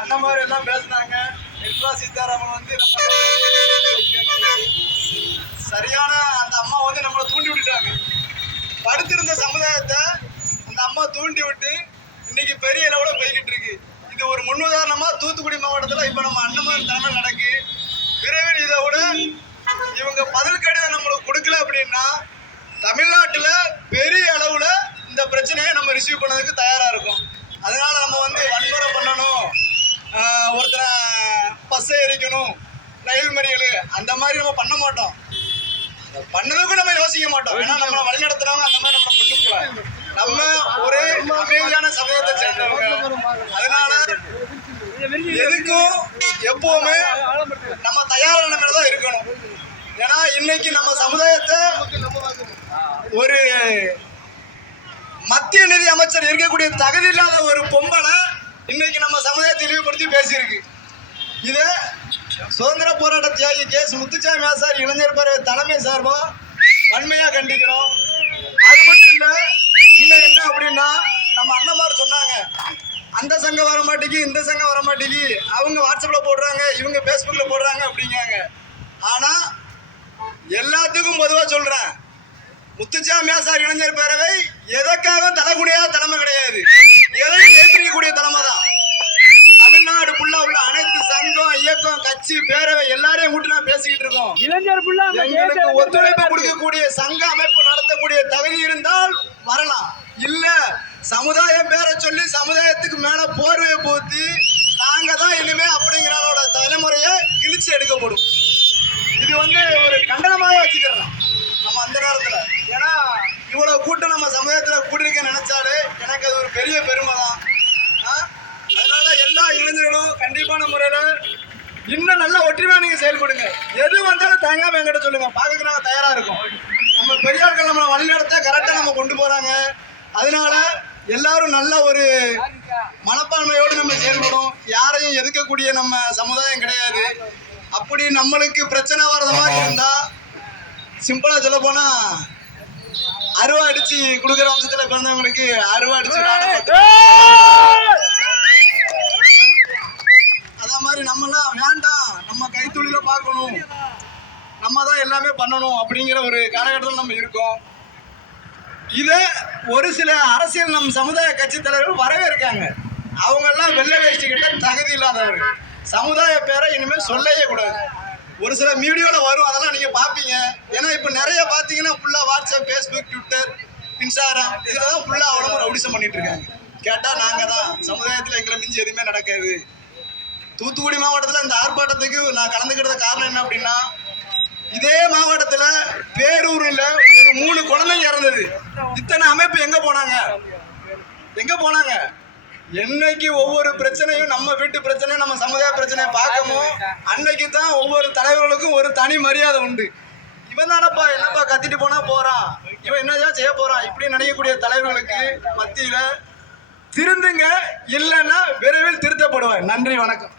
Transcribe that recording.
அண்ணன் மாதிரி எல்லாம் பேசுனாங்க. நிர்மலா சீதாராமன் வந்து நம்ம சரியான அந்த அம்மா வந்து நம்மளை தூண்டி விட்டுட்டாங்க. படுத்திருந்த சமுதாயத்தை அந்த அம்மா தூண்டி விட்டு இன்னைக்கு பெரிய அளவில் போய்கிட்டு இருக்கு. இது ஒரு முன்னுதாரணமா தூத்துக்குடி மாவட்டத்தில் இப்போ நம்ம அண்ணமாரி தலைமை நடக்கு. விரைவில் இதை விட இவங்க பதில் கடிதம் நம்மளுக்கு கொடுக்கல அப்படின்னா தமிழ்நாட்டில் பெரிய அளவில் இந்த பிரச்சனையை நம்ம ரிசீவ் பண்ணதுக்கு தயாராக இருக்கும். அதனால நம்ம வந்து வன்முறை ஒருத்தரை பஸ்ஸை எரிக்கணும் ரயில் மறியல் அந்த மாதிரி நம்ம பண்ண மாட்டோம். அதை பண்ணதுக்கும் நம்ம யோசிக்க மாட்டோம். ஏன்னா நம்மளை வழிநடத்துறவங்க அந்த மாதிரி நம்ம கொண்டு போவாங்க நம்ம ஒரு அமைதியான சமூகத்தை சேர்ந்தவங்க. அதனால எதுக்கும் எப்பவுமே நம்ம தயார் நிலைமையில தான் இருக்கணும். ஏன்னா இன்னைக்கு நம்ம சமுதாயத்தை ஒரு மத்திய நிதி அமைச்சர் இருக்கக்கூடிய தகுதி இல்லாத ஒரு பொம்பளை இன்னைக்கு நம்ம சமுதாயத்தை இழிவுபடுத்தி பேசியிருக்கு. இதை சுதந்திர போராட்ட தியாகி கே எஸ் முத்துச்சாமி ஆசார் இளைஞர் பேரவை தலைமை சார்பாக வன்மையாக கண்டிக்கிறோம். அது மட்டும் இல்ல இன்னும் என்ன அப்படின்னா நம்ம அண்ணமார் சொன்னாங்க அந்த சங்கம் வர மாட்டேங்கி இந்த சங்கம் வர மாட்டேங்கி அவங்க வாட்ஸ்அப்ல போடுறாங்க இவங்க ஃபேஸ்புக்கில் போடுறாங்க அப்படிங்காங்க ஆனா எல்லாத்துக்கும் பொதுவா சொல்றேன் முத்துச்சாமி ஆசார் இளைஞர் பேரவை எதற்காக தலைகுனியாத தலைமை கிடையாது எதையும் ஏற்றிக்கக்கூடிய தலைமை தான் தமிழ்நாடு ஃபுல்லா உள்ள அனைத்து சங்கம் இயக்கம் கட்சி பேரவை எல்லாரையும் கூட்டி நான் பேசிக்கிட்டு இருக்கோம். இளைஞர் எங்களுக்கு ஒத்துழைப்பு கொடுக்கக்கூடிய சங்க அமைப்பு நடத்தக்கூடிய தகுதி இருந்தால் வரலாம். இல்ல சமுதாயம் பேரை சொல்லி சமுதாயத்துக்கு மேல போர்வையை போத்தி நாங்க தான் இனிமே அப்படிங்கிறோட தலைமுறையை கிழிச்சு எடுக்கப்படும். இது வந்து ஒரு கண்டனமாக வச்சுக்கிறோம். நம்ம அந்த நேரத்துல. ஏன்னா இவ்வளவு கூட்டம் நம்ம சமுதாயத்துல கூட்டிருக்க நினைச்சாலே எனக்கு அது ஒரு பெரிய பெருமை தான்? அதனால எல்லா இளைஞர்களும் கண்டிப்பான முறையில இன்னும் நல்ல ஒற்றுமையா நீங்க செயல்படுங்க. எது வந்தாலும் தயங்காம என்கிட்ட சொல்லுங்க. பார்க்க நாங்க தயாரா இருக்கோம். நம்ம பெரியார்கள் நம்ம வழிநடத்த கரெக்டா நம்ம கொண்டு போறாங்க. அதனால எல்லாரும் நல்ல ஒரு மனப்பான்மையோடு நம்ம செயல்படும் யாரையும் எதிர்க்கக்கூடிய நம்ம சமுதாயம் கிடையாது. அப்படி நம்மளுக்கு பிரச்சனை வர்றது மாதிரி இருந்தா சிம்பிளா சொல்ல போனா அருவா அடிச்சு கொடுக்குற வம்சத்துல பிறந்தவங்களுக்கு அருவா அடிச்சு நம்ம தான் எல்லாமே பண்ணணும் அப்படிங்கிற ஒரு காலகட்டத்தில் நம்ம இருக்கோம். இதை ஒரு சில அரசியல் நம் சமுதாய கட்சி தலைவர்கள் வரவே இருக்காங்க அவங்கெல்லாம் வெள்ளை வேஷ்டி கிட்ட தகுதி இல்லாதவர்கள். சமுதாய பேரை இனிமேல் சொல்லவே கூடாது. ஒரு சில மீடியோவில் வரும் அதெல்லாம் நீங்கள் பார்ப்பீங்க. ஏன்னா இப்போ நிறைய பார்த்தீங்கன்னா ஃபுல்லாக வாட்ஸ்அப் ஃபேஸ்புக் ட்விட்டர் இன்ஸ்டாகிராம் இதில் தான் ஃபுல்லாக அவ்வளோ ரவுடிசம் பண்ணிட்டு இருக்காங்க. கேட்டால் நாங்கள் தான் சமுதாயத்தில் எங்களை மிஞ்சி எதுவுமே நடக்காது. தூத்துக்குடி மாவட்டத்தில் இந்த ஆர்ப்பாட்டத்துக்கு நான் கலந்துக்கிட்ட காரணம் என்ன அப்படின்னா இதே மாவட்டத்தில் பேரூரில் ஒரு மூணு குழந்தைங்க இறந்தது. இத்தனை அமைப்பு எங்கே போனாங்க? எங்கே போனாங்க? என்னைக்கு ஒவ்வொரு பிரச்சனையும் நம்ம வீட்டு பிரச்சனை நம்ம சமுதாய பிரச்சனையை பார்க்கமோ அன்னைக்கு தான் ஒவ்வொரு தலைவர்களுக்கும் ஒரு தனி மரியாதை உண்டு. இவன் தானப்பா என்னப்பா கத்திட்டு போனா போறான்? இவன் என்னதான் செய்ய போறான்? இப்படி நினைக்கக்கூடிய தலைவர்களுக்கு மத்தியில திருந்துங்க இல்லைன்னா விரைவில் திருத்தப்படுவேன். நன்றி வணக்கம்.